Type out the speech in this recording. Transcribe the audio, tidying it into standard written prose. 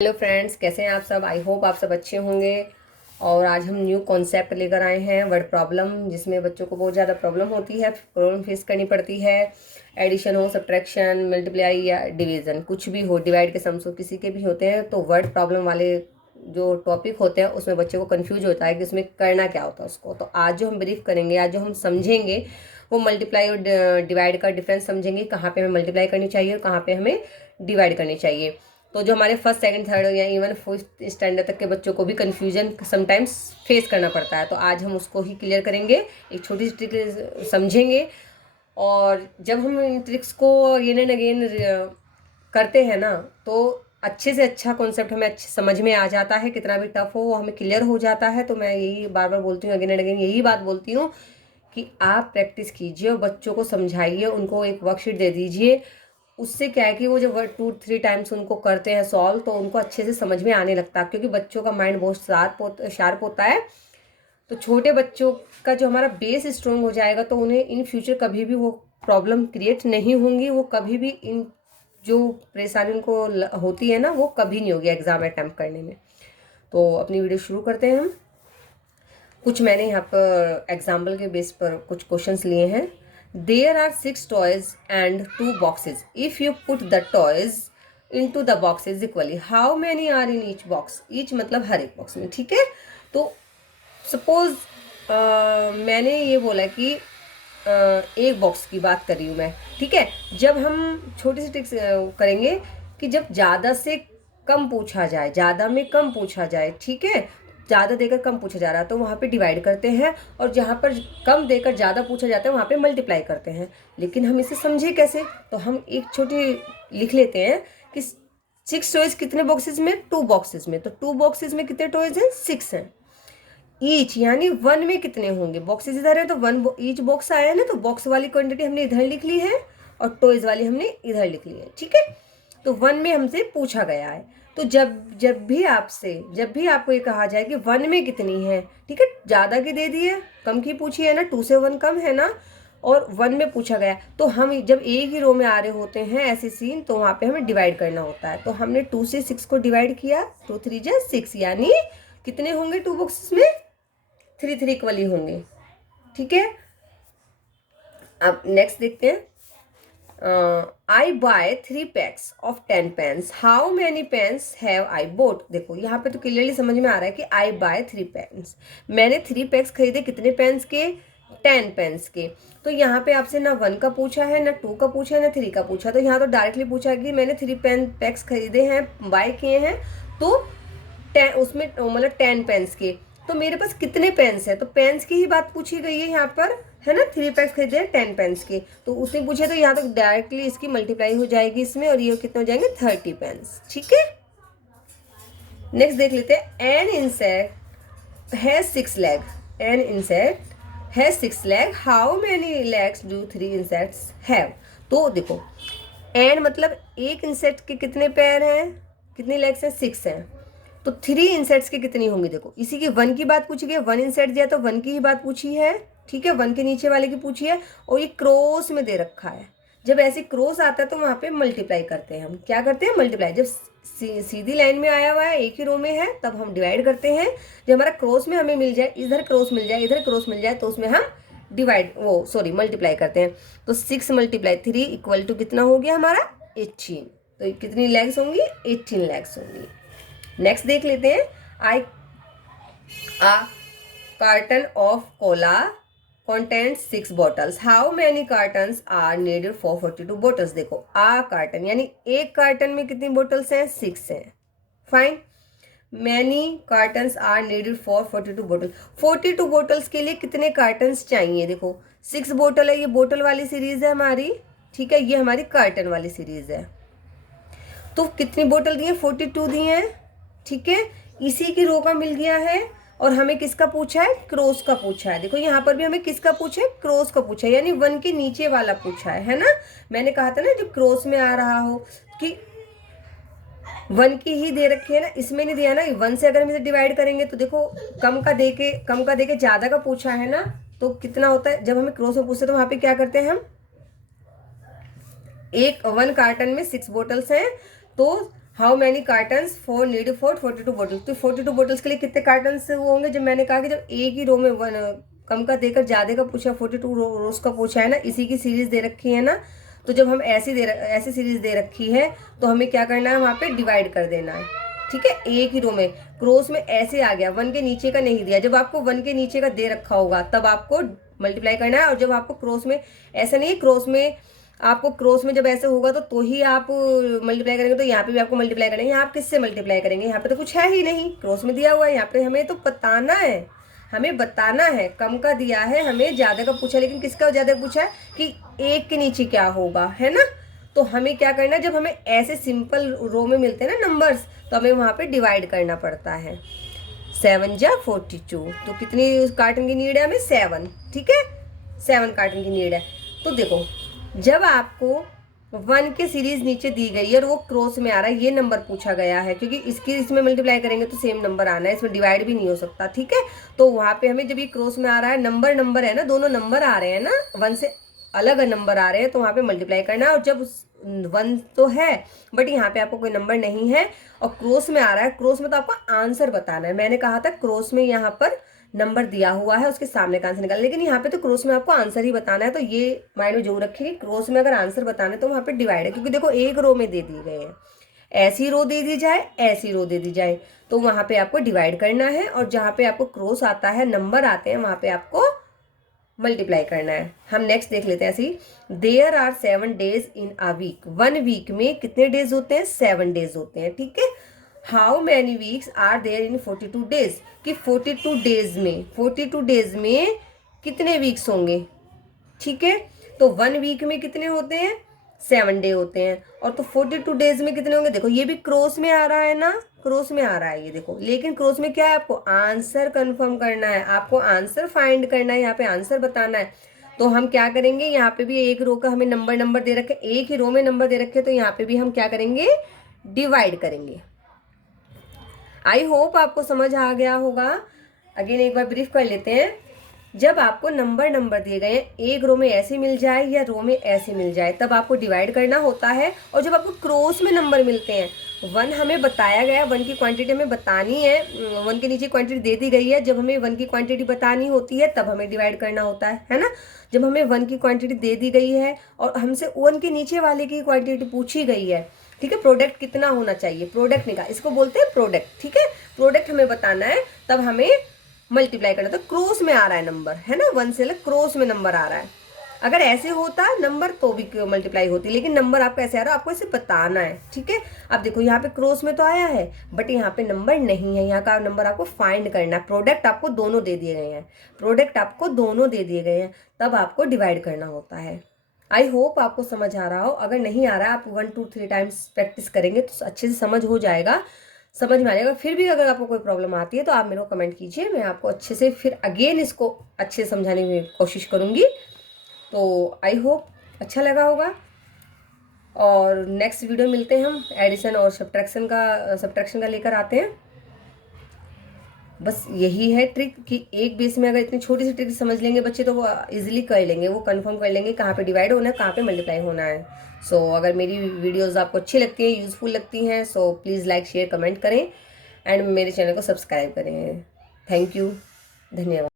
Hello friends, कैसे हैं आप सब। आई होप आप सब अच्छे होंगे। और आज हम न्यू कॉन्सेप्ट लेकर आए हैं, वर्ड प्रॉब्लम, जिसमें बच्चों को बहुत ज़्यादा प्रॉब्लम होती है, प्रॉब्लम फेस करनी पड़ती है। एडिशन हो, सब्ट्रैक्शन, मल्टीप्लाई या डिवीज़न, कुछ भी हो, डिवाइड के सम्स हो, किसी के भी होते हैं, तो वर्ड प्रॉब्लम वाले जो टॉपिक होते हैं उसमें बच्चे को कन्फ्यूज होता है कि उसमें करना क्या होता है उसको। तो आज जो हम ब्रीफ करेंगे, आज जो हम समझेंगे, वो मल्टीप्लाई और डिवाइड का डिफरेंस समझेंगे, कहाँ पे हमें मल्टीप्लाई करनी चाहिए और कहाँ पे हमें डिवाइड करनी चाहिए। तो जो हमारे फर्स्ट सेकंड थर्ड या इवन फोर्थ स्टैंडर्ड तक के बच्चों को भी कन्फ्यूजन समटाइम्स फेस करना पड़ता है, तो आज हम उसको ही क्लियर करेंगे, एक छोटी सी ट्रिक समझेंगे। और जब हम इन ट्रिक्स को अगेन एंड अगेन करते हैं ना, तो अच्छे से अच्छा कॉन्सेप्ट हमें अच्छे समझ में आ जाता है, कितना भी टफ हो वो हमें क्लियर हो जाता है। तो मैं यही बार बार बोलती हूँ, अगेन एंड अगेन यही बात बोलती हूँ कि आप प्रैक्टिस कीजिए और बच्चों को समझाइए, उनको एक वर्कशीट दे दीजिए। उससे क्या है कि वो जब 2-3 टाइम्स उनको करते हैं सॉल्व, तो उनको अच्छे से समझ में आने लगता है, क्योंकि बच्चों का माइंड बहुत शार्प होता है। तो छोटे बच्चों का जो हमारा बेस स्ट्रॉन्ग हो जाएगा, तो उन्हें इन फ्यूचर कभी भी वो प्रॉब्लम क्रिएट नहीं होंगी, वो कभी भी इन जो परेशानी उनको होती है ना, वो कभी नहीं होगी एग्जाम अटैम्प्ट करने में। तो अपनी वीडियो शुरू करते हैं हम। कुछ मैंने यहाँ पर एग्जाम्पल के बेस पर कुछ क्वेश्चंस लिए हैं। There are 6 toys and 2 boxes. If you put the toys into the boxes equally, how many are in each box. Each मतलब हर एक बॉक्स में, ठीक है। तो सपोज मैंने ये बोला कि एक बॉक्स की बात कर रही हूँ मैं, ठीक है। जब हम छोटी सी ट्रिक्स करेंगे कि जब ज़्यादा से कम पूछा जाए, ज़्यादा में कम पूछा जाए, ठीक है, ज़्यादा देकर कम पूछा जा रहा है तो वहाँ पे डिवाइड करते हैं, और जहाँ पर कम देकर ज़्यादा पूछा जाता है वहाँ पे मल्टीप्लाई करते हैं। लेकिन हम इसे समझे कैसे, तो हम एक छोटी लिख लेते हैं कि 6 टॉयज कितने बॉक्सेस में, 2 बॉक्सेस में। तो 2 बॉक्सेस में कितने टॉयज हैं, 6 हैं। ईच यानी 1 में कितने होंगे, बॉक्सेस इधर है तो 1 ईच बॉक्स आया है ना, तो बॉक्स वाली क्वांटिटी हमने इधर लिख ली है और टॉयज वाली हमने इधर लिख ली है, ठीक है। तो 1 में हमसे पूछा गया है। तो जब भी आपको ये कहा जाए कि 1 में कितनी है, ठीक है, ज़्यादा की दे दी है, कम की पूछी है ना, 2 से 1 कम है ना, और 1 में पूछा गया, तो हम जब एक ही रो में आ रहे होते हैं ऐसे सीन, तो वहाँ पे हमें डिवाइड करना होता है। तो हमने 2 से 6 को डिवाइड किया, 2 3 जा 6, यानी कितने होंगे 2 बॉक्सेस में, 3 3 इक्वली होंगे, ठीक है। अब नेक्स्ट देखते हैं। I buy 3 packs of 10 pens, how many pens have I bought. देखो यहाँ पे तो क्लियरली समझ में आ रहा है कि आई बाय 3 पेन्स, मैंने 3 पैक्स खरीदे, कितने पेन्स के, 10 पेन्स के। तो यहाँ पे आपसे ना 1 का पूछा है, ना 2 का पूछा है, ना 3 का पूछा, तो यहाँ तो डायरेक्टली पूछा है कि मैंने 3 पैक्स खरीदे हैं, बाय किए हैं, तो 10 उसमें मतलब 10 पेन्स के। तो मेरे पास कितने पेन्स है, तो पेन्स की ही बात पूछी गई है यहाँ पर, है ना। 3 पैक्स खरीदे हैं 10 पेन्स के, तो उसने पूछा, तो यहाँ तक डायरेक्टली इसकी मल्टीप्लाई हो जाएगी इसमें, और ये कितने हो जाएंगे, 30 पेन्स, ठीक है। नेक्स्ट देख लेते हैं। An insect has 6 leg, an insect has 6 leg, how many legs do 3 insects have. तो देखो, एन मतलब एक इंसेक्ट के कितने पैर हैं, कितनी लेग्स हैं, 6 हैं। तो 3 इंसेट्स की कितनी होंगी, देखो इसी की 1 की बात पूछी गई, 1 इंसेट दिया तो 1 की ही बात पूछी है, ठीक है, 1 के नीचे वाले की पूछी है, और ये क्रॉस में दे रखा है। जब ऐसे क्रॉस आता है तो वहाँ पे मल्टीप्लाई करते हैं, हम क्या करते हैं, मल्टीप्लाई। जब सीधी लाइन में आया हुआ है, एक ही रो में है, तब हम डिवाइड करते हैं। जब हमारा क्रॉस में हमें मिल जाए, इधर क्रॉस मिल जाए, इधर क्रॉस मिल जाए, तो उसमें हम मल्टीप्लाई करते हैं। तो 6 × 3 इक्वल टू कितना हो गया हमारा, 18। तो कितनी लेग्स होंगी, 18 लेग्स होंगी। नेक्स्ट देख लेते हैं। I a carton of cola contains 6 bottles, how many cartons are needed for 42 bottles। देखो आ कार्टन यानी एक कार्टन में कितनी बोटल्स हैं, 6 हैं, fine. Many cartons are needed for 42 bottle, 42 bottles के लिए कितने कार्टन्स चाहिए। देखो 6 बोतल है, ये बोतल वाली सीरीज है हमारी, ठीक है, ये हमारी कार्टन वाली सीरीज है। तो कितनी बोतल दी है, 42 दी है, ठीक है। इसी की रो का मिल गया है, और हमें किसका पूछा है, क्रॉस का पूछा है। देखो यहाँ पर भी हमें किसका पूछा है, क्रॉस का पूछा है, यानी 1 के नीचे वाला पूछा है ना। मैंने कहा था ना जब क्रॉस में आ रहा हो कि 1 की ही दे रखी है ना, इसमें नहीं दिया ना। 1 से अगर हम इसे डिवाइड करेंगे तो देखो कम का देके ज्यादा का पूछा है ना, तो कितना होता है, जब हमें क्रॉस में पूछते हैं तो वहां पे क्या करते हैं हम, एक 1 कार्टन में 6 बोटल्स हैं, तो how many cottons for need for 42 bottles. तो 42 बोटल्स के लिए कितने कार्टन्स वो होंगे? जब मैंने कहा कि जब एक ही रो में कम का देकर ज़्यादा का पूछा, 42 रोज का पूछा है ना, इसी की सीरीज दे रखी है ना, तो जब हम ऐसी सीरीज दे रखी है तो हमें क्या करना है, वहाँ पे डिवाइड कर देना है। ठीक है, एक ही रो में क्रॉस में ऐसे आ गया, 1 के नीचे का नहीं दिया। जब आपको 1 के नीचे का दे रखा होगा तब आपको मल्टीप्लाई करना है, और जब आपको क्रॉस में ऐसा नहीं, क्रॉस में आपको क्रॉस में जब ऐसे होगा तो ही आप मल्टीप्लाई करेंगे। तो यहाँ पे भी आपको मल्टीप्लाई करेंगे, यहाँ आप किससे मल्टीप्लाई करेंगे? यहाँ पे तो कुछ है ही नहीं, क्रॉस में दिया हुआ है। यहाँ पे हमें तो बताना है, हमें बताना है, कम का दिया है, हमें ज़्यादा का पूछा, लेकिन किसका ज़्यादा पूछा है कि एक के नीचे क्या होगा, है ना। तो हमें क्या करना है, जब हमें ऐसे सिंपल रो में मिलते हैं ना नंबर्स, तो हमें वहाँ पे डिवाइड करना पड़ता है। 7 जा 42, तो कितनी कार्टन की नीड है हमें? 7। ठीक है, 7 कार्टन की नीड है। तो देखो, जब आपको 1 की सीरीज नीचे दी गई है और वो क्रॉस में आ रहा है, ये नंबर पूछा गया है, क्योंकि इसमें मल्टीप्लाई करेंगे तो सेम नंबर आना है, इसमें डिवाइड भी नहीं हो सकता। ठीक है, तो वहाँ पे हमें जब ये क्रॉस में आ रहा है, नंबर है ना, दोनों नंबर आ रहे हैं ना, 1 से अलग नंबर आ रहे हैं, तो वहाँ पे मल्टीप्लाई करना है। और जब 1 तो है बट यहाँ पे आपको कोई नंबर नहीं है और क्रॉस में आ रहा है, क्रॉस में तो आपको आंसर बताना है। मैंने कहा था क्रॉस में यहाँ पर नंबर दिया हुआ है, उसके सामने का आंसर निकालना, लेकिन यहाँ पे तो क्रॉस में आपको आंसर ही बताना है। तो ये माइंड में जरूर रखिए, क्रॉस में अगर आंसर बताना है तो वहाँ पे डिवाइड है, क्योंकि देखो एक रो में दे दी गए हैं, ऐसी रो दे दी जाए, ऐसी रो दे दी जाए, तो वहाँ पे आपको डिवाइड करना है। और जहाँ पे आपको क्रॉस आता है, नंबर आते हैं, वहाँ पे आपको मल्टीप्लाई करना है। हम नेक्स्ट देख लेते हैं ऐसी, there are 7 days in a week. 1 week में कितने डेज होते हैं? 7 डेज होते हैं। ठीक है, how many weeks are there in 42 days, कि 42 डेज में कितने वीक्स होंगे। ठीक है, तो 1 वीक में कितने होते हैं? 7 डे होते हैं। और तो 42 डेज में कितने होंगे? देखो ये भी क्रॉस में आ रहा है ना, क्रॉस में आ रहा है ये देखो, लेकिन क्रॉस में क्या है, आपको आंसर कंफर्म करना है, आपको आंसर फाइंड करना है, यहाँ पे आंसर बताना है। तो हम क्या करेंगे, यहाँ पे भी एक रो का हमें नंबर दे रखे, एक ही रो में नंबर दे रखे, तो यहाँ पे भी हम क्या करेंगे, डिवाइड करेंगे। आई होप आपको समझ आ गया होगा। अगेन एक बार ब्रीफ कर लेते हैं। जब आपको नंबर दिए गए हैं, एक रो में ऐसे मिल जाए या रो में ऐसे मिल जाए, तब आपको डिवाइड करना होता है। और जब आपको क्रॉस में नंबर मिलते हैं, 1 हमें बताया गया, 1 की क्वांटिटी हमें बतानी है, 1 के नीचे क्वांटिटी दे दी गई है, जब हमें 1 की क्वांटिटी बतानी होती है तब हमें डिवाइड करना होता है ना। जब हमें 1 की क्वांटिटी दे दी गई है और हमसे 1 के नीचे वाले की क्वांटिटी पूछी गई है, ठीक है, प्रोडक्ट कितना होना चाहिए, प्रोडक्ट निकाल, इसको बोलते हैं प्रोडक्ट। ठीक है, प्रोडक्ट हमें बताना है, तब हमें मल्टीप्लाई करना। तो क्रॉस में आ रहा है नंबर, है ना, 1 से अलग क्रॉस में नंबर आ रहा है। अगर ऐसे होता नंबर तो भी मल्टीप्लाई होती, लेकिन नंबर आपका ऐसे आ रहा है, आपको इसे बताना है। ठीक है, अब देखो यहाँ पे क्रॉस में तो आया है बट यहाँ पे नंबर नहीं है, यहाँ का नंबर आपको फाइंड करना है। प्रोडक्ट आपको दोनों दे दिए गए हैं, प्रोडक्ट आपको दोनों दे दिए गए हैं, तब आपको डिवाइड करना होता है। आई होप आपको समझ आ रहा हो। अगर नहीं आ रहा, आप 1 2 3 टाइम्स प्रैक्टिस करेंगे तो अच्छे से समझ हो जाएगा, समझ में आ जाएगा। फिर भी अगर आपको कोई प्रॉब्लम आती है तो आप मेरे को कमेंट कीजिए, मैं आपको अच्छे से फिर अगेन इसको अच्छे से समझाने की कोशिश करूँगी। तो आई होप अच्छा लगा होगा। और नेक्स्ट वीडियो मिलते हैं, हम एडिशन और सब्ट्रैक्शन का लेकर आते हैं। बस यही है ट्रिक कि एक बेस में अगर इतनी छोटी सी ट्रिक समझ लेंगे बच्चे, तो वो इजीली कर लेंगे, वो कंफर्म कर लेंगे कहाँ पे डिवाइड होना है, कहाँ पे मल्टीप्लाई होना है। सो अगर मेरी वीडियोस आपको अच्छी लगती हैं, यूज़फुल लगती हैं, so please like share comment करें एंड मेरे चैनल को सब्सक्राइब करें। थैंक यू, धन्यवाद।